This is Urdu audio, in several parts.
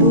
2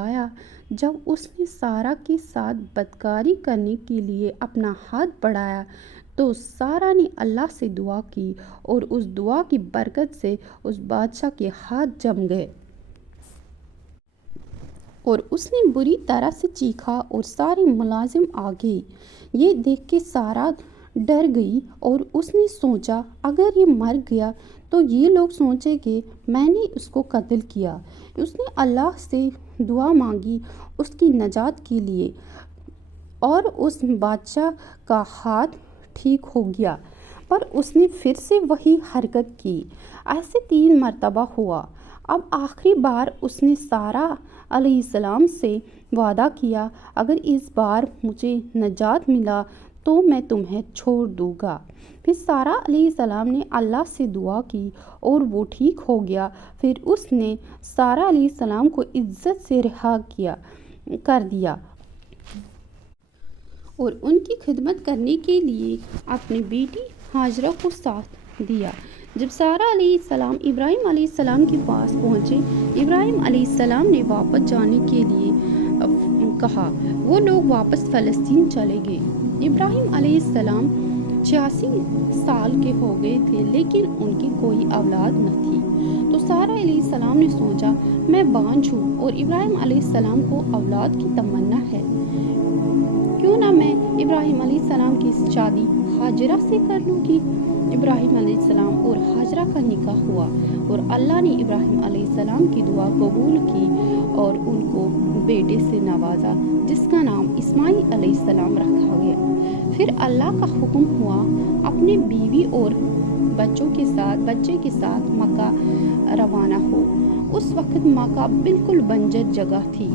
بلایا۔ جب اس نے سارا کے ساتھ بدکاری کرنے کے لیے اپنا ہاتھ بڑھایا تو سارا نے اللہ سے دعا کی اور اس دعا کی برکت سے اس بادشاہ کے ہاتھ جم گئے اور اس نے بری طرح سے چیخا اور سارے ملازم آ گئے۔ یہ دیکھ کے سارا ڈر گئی اور اس نے سوچا اگر یہ مر گیا تو یہ لوگ سوچیں گے میں نے اس کو قتل کیا۔ اس نے اللہ سے دعا مانگی اس کی نجات کے لیے اور اس بادشاہ کا ہاتھ ٹھیک ہو گیا، پر اس نے پھر سے وہی حرکت کی۔ ایسے 3 مرتبہ ہوا۔ اب آخری بار اس نے سارا علیہ السلام سے وعدہ کیا اگر اس بار مجھے نجات ملا تو میں تمہیں چھوڑ دوں گا۔ پھر سارا علیہ السلام نے اللہ سے دعا کی اور وہ ٹھیک ہو گیا۔ پھر اس نے سارا علیہ السلام کو عزت سے رہا کر دیا اور ان کی خدمت کرنے کے لیے اپنی بیٹی ہاجرہ کو ساتھ دیا۔ جب سارا علیہ السلام ابراہیم علیہ السلام کے پاس پہنچے، ابراہیم علیہ السلام نے واپس جانے کے لیے کہا۔ وہ لوگ واپس فلسطین چلے گئے۔ ابراہیم علیہ السلام 86 سال کے ہو گئے تھے لیکن ان کی کوئی اولاد نہ تھی۔ تو سارا علیہ السلام نے سوچا میں بانجھ ہوں اور ابراہیم علیہ السلام کو اولاد کی تمنا ہے، کیوں نہ میں ابراہیم علیہ السلام کی شادی ہاجرہ سے کر لوں گی۔ ابراہیم علیہ السلام اور ہاجرہ کا نکاح ہوا اور اللہ نے ابراہیم علیہ السلام کی دعا قبول کی اور ان کو بیٹے سے نوازا جس کا نام اسماعیل علیہ السلام رکھا گیا۔ پھر اللہ کا حکم ہوا اپنے بیوی اور بچے کے ساتھ مکہ روانہ ہو۔ اس وقت مکہ بالکل بنجر جگہ تھی،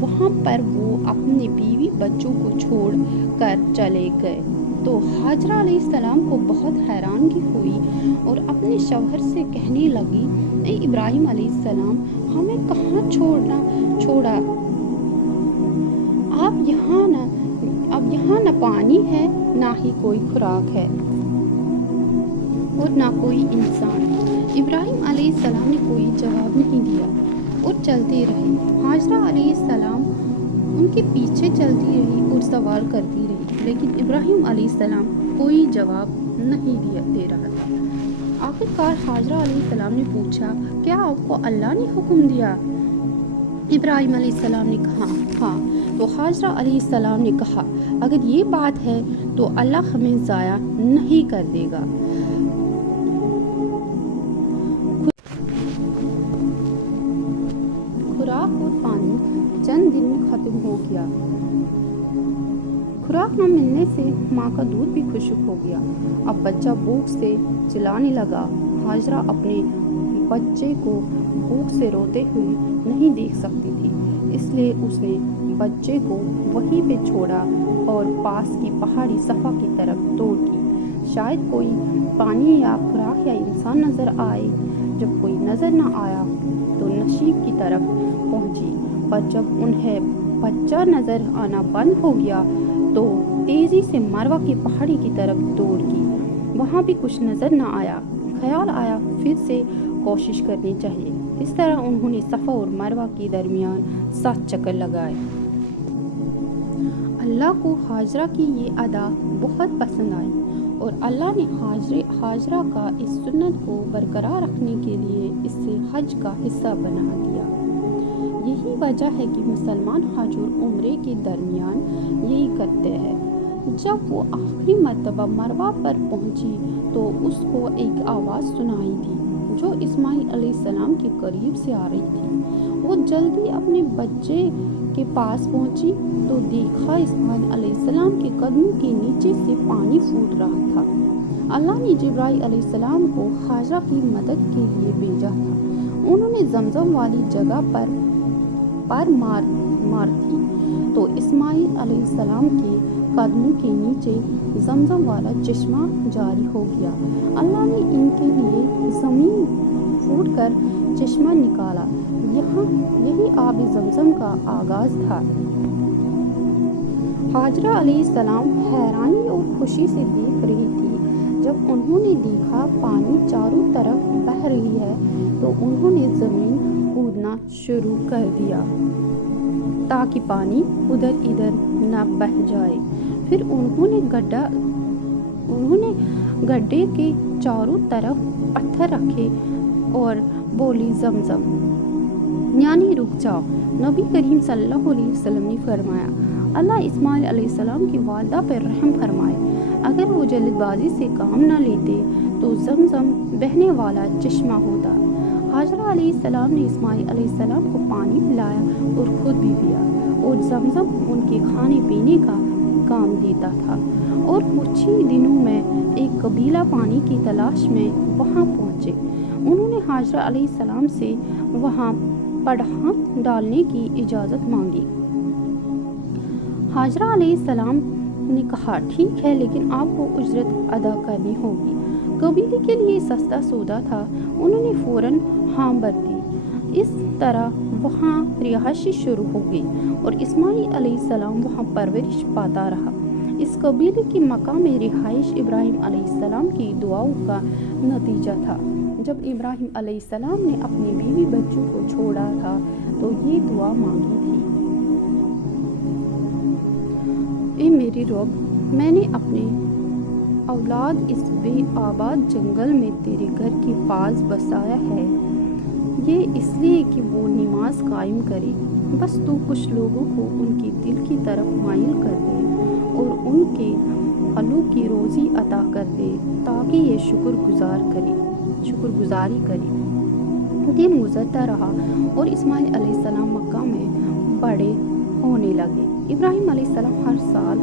وہاں پر وہ اپنے بیوی بچوں کو چھوڑ کر چلے گئے تو ہاجرہ علیہ السلام کو بہت حیرانگی ہوئی اور اپنے شوہر سے کہنے لگی اے ابراہیم علیہ السلام ہمیں کہاں چھوڑا، اب یہاں نہ پانی ہے نہ ہی کوئی خوراک ہے اور نہ کوئی انسان۔ ابراہیم علیہ السلام نے کوئی جواب نہیں دیا اور چلتے رہے۔ ہاجرہ علیہ السلام ان کے پیچھے چلتی رہی اور سوال کرتی رہی لیکن ابراہیم علیہ السلام کوئی جواب نہیں دے رہا تھا۔ آخرکار ہاجرہ علیہ السلام نے پوچھا کیا آپ کو اللہ نے حکم دیا؟ ابراہیم علیہ السلام نے کہا ہاں۔ تو ہاجرہ علیہ السلام نے کہا اگر یہ بات ہے تو اللہ ہمیں ضائع نہیں کر دے گا۔ خوراک اور پانی چند دن میں ختم ہو گیا۔ خوراک نہ ملنے سے ماں کا دودھ بھی خشک ہو گیا۔ اب بچہ بھوک سے چلانے لگا۔ ہاجرہ اپنے بچے کو بھوک سے روتے ہوئے نہیں دیکھ سکتی تھی، اس لیے اس نے بچے کو وہیں پہ چھوڑا اور پاس کی پہاڑی صفا کی طرف دوڑ کی۔ شاید کوئی پانی یا خوراک یا انسان نظر آئے۔ جب کوئی نظر نہ آیا تو نشیب کی طرف پہنچی، پر جب انہیں بچہ نظر آنا بند ہو گیا تو تیزی سے مروہ کی پہاڑی کی طرف دوڑ کی۔ وہاں بھی کچھ نظر نہ آیا۔ خیال آیا پھر سے کوشش کرنی چاہیے۔ اس طرح انہوں نے صفا اور مروہ کے درمیان 7 چکر لگائے۔ اللہ کو ہاجرہ کی یہ ادا بہت پسند آئی اور اللہ نے ہاجرہ کا اس سنت کو برقرار رکھنے کے لیے اس سے حج کا حصہ بنا دیا۔ یہی وجہ ہے کہ مسلمان حج اور عمرے کے درمیان یہی کرتے ہیں۔ جب وہ آخری مرتبہ مروہ پر پہنچی تو اس کو ایک آواز سنائی دی جو اسماعیل علیہ السلام کے قریب سے آ رہی تھی۔ وہ جلدی اپنے بچے کے پاس پہنچی تو دیکھا اسماعیل علیہ السلام کے قدموں کے نیچے سے پانی پھوٹ رہا تھا۔ اللہ نے جبرائیل علیہ السلام کو ہاجرہ کی مدد کے لیے بھیجا تھا۔ انہوں نے زمزم والی جگہ پر مار تھی تو اسماعیل علیہ السلام کے قدموں کے نیچے زمزم والا چشمہ جاری ہو گیا۔ اللہ نے ان کے لیے زمین پھوڑ کر چشمہ نکالا۔ یہی آب زمزم کا آغاز تھا۔ ہاجرہ علیہ السلام حیرانی اور خوشی سے دیکھ رہی تھی۔ جب انہوں نے دیکھا پانی چاروں طرف بہہ رہی ہے تو انہوں نے زمین کھودنا شروع کر دیا۔ تاکہ پانی ادھر ادھر نہ بہہ جائے۔ پھر انہوں نے گڈھے کے چاروں طرف پتھر رکھے اور بولی زمزم یعنی رک جاؤ۔ نبی کریم صلی اللہ علیہ وسلم نے فرمایا اللہ اسماعیل علیہ السلام کی والدہ پر رحم فرمائے، اگر وہ جلد بازی سے کام نہ لیتے تو زمزم بہنے والا چشمہ ہوتا۔ ہاجرہ علیہ السلام نے اسماعیل علیہ السلام کو پانی پلایا اور خود بھی پیا، اور زمزم ان کے کھانے پینے کا کام دیتا تھا۔ اور کچھ ہی دنوں میں ایک قبیلہ پانی کی تلاش میں وہاں پہنچے۔ انہوں نے ہاجرہ علیہ السلام سے وہاں پڑھا ڈالنے کی اجازت مانگی۔ ہاجرہ علیہ السلام نے کہا ٹھیک ہے، لیکن آپ کو اجرت ادا کرنی ہوگی۔ قبیلے کے لیے سستا سودا تھا، انہوں نے فوراً ہاں بھر دی۔ اس طرح وہاں رہائش شروع ہو گئی اور اسماعیل علیہ السلام وہاں پرورش پاتا رہا۔ اس قبیلے کی مکہ میں رہائش ابراہیم علیہ السلام کی دعاؤں کا نتیجہ تھا۔ جب ابراہیم علیہ السلام نے اپنی بیوی بچوں کو چھوڑا تھا تو یہ دعا مانگی تھی، اے میرے رب، میں نے اپنے اولاد اس بے آباد جنگل میں تیرے گھر کے پاس بسایا ہے، یہ اس لیے کہ وہ نماز قائم کرے۔ بس تو کچھ لوگوں کو ان کے دل کی طرف مائل کر دے اور ان کے قلوب کی روزی عطا کر دے تاکہ یہ شکر گزاری کرے۔ دن گزرتا رہا اور اسماعیل علیہ السلام مکہ میں بڑے ہونے لگے۔ ابراہیم علیہ السلام ہر سال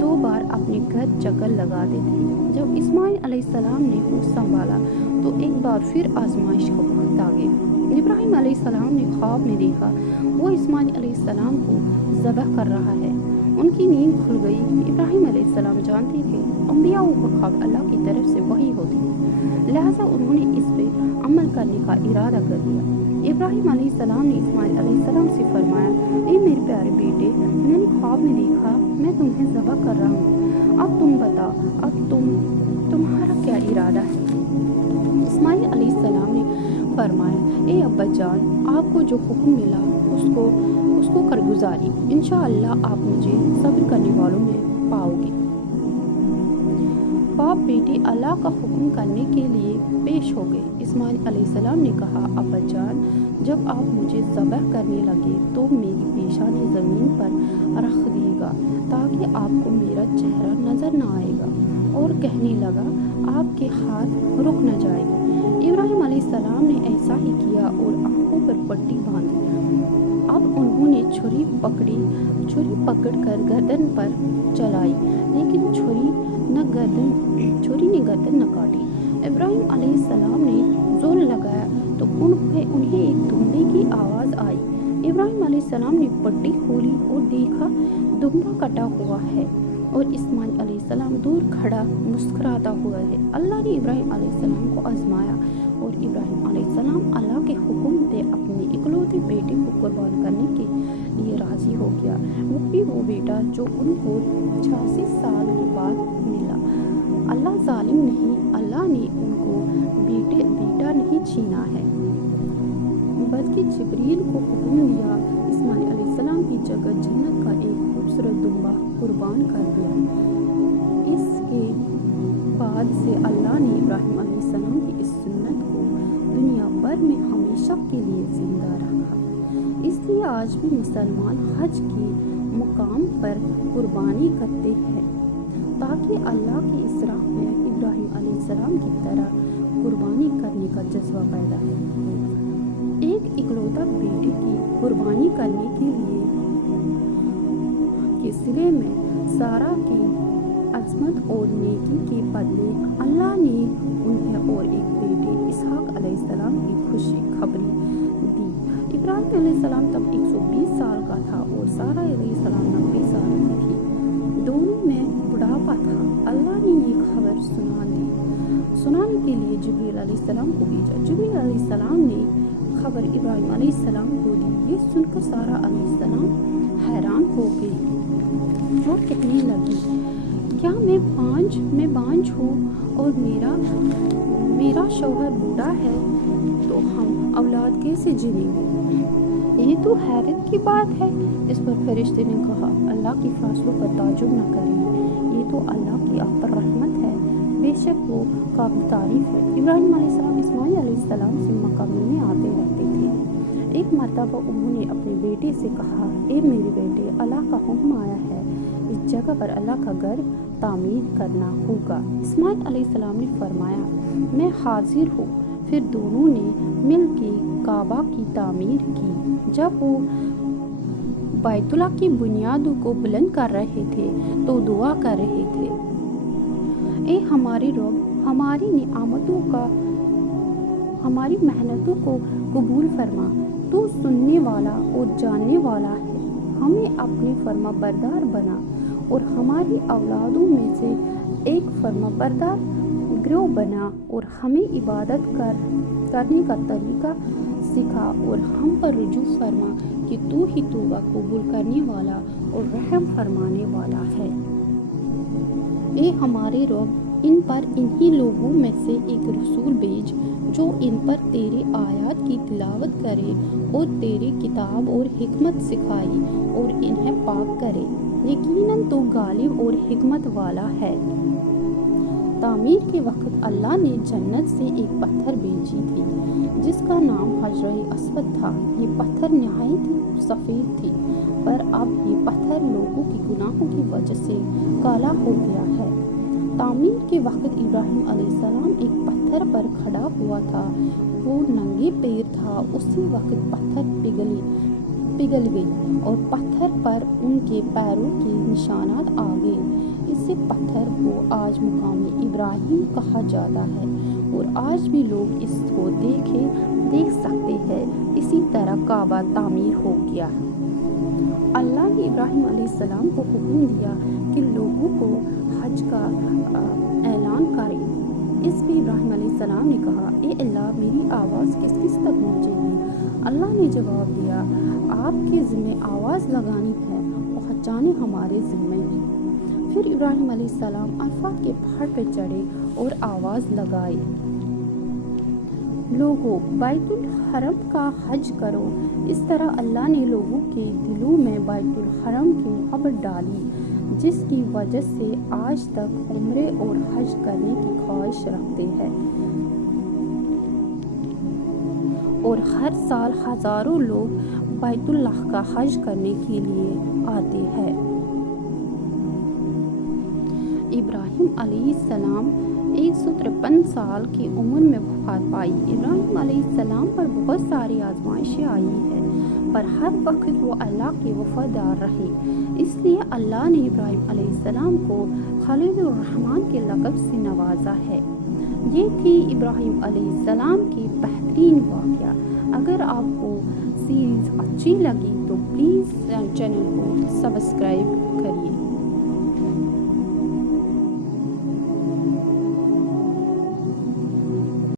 2 بار اپنے گھر چکر لگاتے تھے۔ جب اسماعیل علیہ السلام نے ہوش سنبھالا تو ایک بار پھر آزمائش کا وقت آ گیا۔ ابراہیم علیہ السلام نے خواب میں دیکھا وہ اسماعیل علیہ السلام کو ذبح کر رہا ہے۔ ان کی نیند کھل گئی۔ ابراہیم علیہ السلام جانتے تھے انبیاء کا خواب اللہ کی طرف سے وحی ہوتی ہے، لہٰذا انہوں نے اس پہ عمل کرنے کا ارادہ کر لیا۔ ابراہیم علیہ السلام نے اسماعیل علیہ السلام سے فرمایا اے میرے پیارے بیٹے، میں نے خواب میں دیکھا میں تمہیں ذبح کر رہا ہوں، اب تم بتا اب تمہارا کیا ارادہ ہے؟ اسماعیل علیہ السلام نے فرمایا اے ابا جان، آپ کو جو حکم ملا اس کو کارگزاری، انشاءاللہ آپ مجھے صبر کرنے والوں میں پاؤ گے۔ باپ بیٹی اللہ کا حکم کرنے کے لیے پیش ہو گئے۔ اسماعیل علیہ السلام نے کہا ابا جان، جب آپ مجھے ذبح کرنے لگے تو میری پیشانی زمین پر رکھ دیے گا تاکہ آپ کو میرا چہرہ نظر نہ آئے گا، اور کہنے لگا آپ کے ہاتھ رک نہ جائے گی۔ ابراہیم علیہ السلام نے ایسا ہی کیا اور آنکھوں پر پٹی باندھی۔ اب انہوں نے چھری پکڑ کر گردن پر چلائی، لیکن چھری نے گردن نہ کاٹی۔ ابراہیم علیہ السلام نے زور لگایا تو انہیں ایک دمبے کی آواز آئی۔ ابراہیم علیہ السلام نے پٹی کھولی اور دیکھا دمبا کٹا ہوا ہے اور اسماعیل علیہ السلام دور کھڑا مسکراتا ہوا ہے۔ اللہ نے ابراہیم علیہ السلام کو آزمایا اور ابراہیم علیہ السلام اللہ کے حکم پہ اپنے اکلوتے بیٹے کو قربان کرنے کے لیے راضی ہو گیا، وہ بھی وہ بیٹا جو ان کو 86 سال کے بعد ملا۔ اللہ ظالم نہیں، اللہ نے ان کو بیٹا نہیں چھینا ہے، بلکہ جبریل کو حکم دیا اسماعیل علیہ السلام کی جگہ جنت کا ایک خوبصورت دمبا قربان کر دیا۔ اس کے بعد سے اللہ نے ابراہیم علیہ السلام کی اس سنت کو دنیا بھر میں ہمیشہ کے لیے زندہ رکھا۔ اس لیے آج بھی مسلمان حج کے مقام پر قربانی کرتے ہیں تاکہ اللہ کی اس راہ میں ابراہیم علیہ السلام کی طرح قربانی کرنے کا جذبہ پیدا ہے۔ ایک اکلوتا بیٹے کی قربانی کرنے کے صلے میں سارا کی عظمت اور نیکی کے بدلے اللہ نے انہیں اور ایک بیٹے اسحاق علیہ السلام کی خوشی خبری دی۔ ابراہیم علیہ السلام تب 120 سال کا تھا اور سارا علیہ السلام 90 سال کی تھی، دونوں میں بڑھاپا تھا۔ اللہ نے یہ خبر سنانے کے لیے جبریل علیہ السلام کو بھیجا۔ جبریل علیہ السلام نے خبر ابراہیم علیہ السلام کو دی۔ یہ سن کر سارا علیہ السلام حیران ہو گئی اور کہنے لگی کیا میں بانجھ ہوں اور میرا شوہر بوڑھا ہے تو ہم اولاد کیسے جنیں گے؟ یہ تو حیرت کی بات ہے۔ اس پر فرشتے نے کہا، اللہ کے فیصلوں پر تعجب نہ کریں، یہ تو اللہ کی آپ پر رحمت ہے، بے شک وہ قابل تعریف ہے۔ ابراہیم علیہ السلام اسماعیل علیہ السلام سے مکہ میں آتے رہتے تھے۔ ایک مرتبہ انہوں نے اپنے بیٹے سے کہا، اے میرے بیٹے، اللہ کا حکم آیا ہے، اس جگہ پر اللہ کا گھر تعمیر کرنا ہوگا۔ اسماعیل علیہ السلام نے فرمایا، میں حاضر ہوں۔ پھر دونوں نے مل کے کعبہ کی تعمیر کی۔ جب وہ بیت اللہ کی بنیادوں کو بلند کر رہے تھے تو دعا کر رہے تھے، اے ہمارے رب، ہماری محنتوں کو قبول فرما، تو سننے والا اور جاننے والا ہے۔ ہمیں اپنے فرما بردار بنا اور ہماری اولادوں میں سے ایک فرما بردار گروہ بنا، اور ہمیں عبادت کرنے کا طریقہ سکھا، اور ہم پر رجوع فرما کہ تو ہی توبہ قبول کرنے والا اور رحم فرمانے والا ہے۔ اے ہمارے رب، ان پر انہی لوگوں میں سے ایک رسول بھیج جو ان پر تیرے آیات کی تلاوت کرے اور تیری کتاب اور حکمت سکھائی اور انہیں پاک کرے، یقیناً تو غالب اور حکمت والا ہے۔ تعمیر کے وقت اللہ نے جنت سے ایک پتھر بھیجی تھی جس کا نام حجر اسود تھا۔ یہ پتھر نہایت سفید تھی، پر اب یہ پتھر لوگوں کی گناہوں کی وجہ سے کالا ہو گیا ہے۔ تعمیر کے وقت ابراہیم علیہ السلام ایک پتھر پر کھڑا ہوا تھا، وہ ننگے پیر تھا۔ اسی وقت پتھر پگھل گئی اور پتھر پر ان کے پیروں کے نشانات آ گئے۔ اسی پتھر کو آج مقام ابراہیم کہا جاتا ہے، اور آج بھی لوگ اس کو دیکھ سکتے ہیں۔ اسی طرح کعبہ تعمیر ہو گیا۔ اللہ نے ابراہیم علیہ السلام کو حکم دیا کہ لوگوں کو حج کا اعلان کریں۔ اس پہ ابراہیم علیہ السلام نے کہا، اے اللہ، میری آواز کس کس تک پہنچے گی؟ اللہ نے جواب دیا، آپ کے ذمہ آواز لگانی ہے، پہنچانے ہمارے ذمہ ہے۔ پھر ابراہیم علیہ السلام عرفات کے پہاڑ پہ چڑھے اور آواز لگائی، لوگوں، بیت الحرم کا حج کرو۔ اس طرح اللہ نے لوگوں کے دلوں میں بیت الحرم کی محبت ڈالی، جس کی وجہ سے آج تک عمرے اور حج کرنے کی خواہش رکھتے ہیں، اور ہر سال ہزاروں لوگ بیت اللہ کا حج کرنے کے لیے آتے ہیں۔ ابراہیم علیہ السلام 153 سال کی عمر میں وفات پائی۔ ابراہیم علیہ السلام پر بہت ساری آزمائشیں آئی ہیں، پر ہر وقت وہ اللہ کے وفادار رہے۔ اس لیے اللہ نے ابراہیم علیہ السلام کو خلیل الرحمن کے لقب سے نوازا ہے۔ یہ تھی ابراہیم علیہ السلام کی بہترین واقعہ۔ اگر آپ کو سیریز اچھی لگی تو پلیز چینل کو سبسکرائب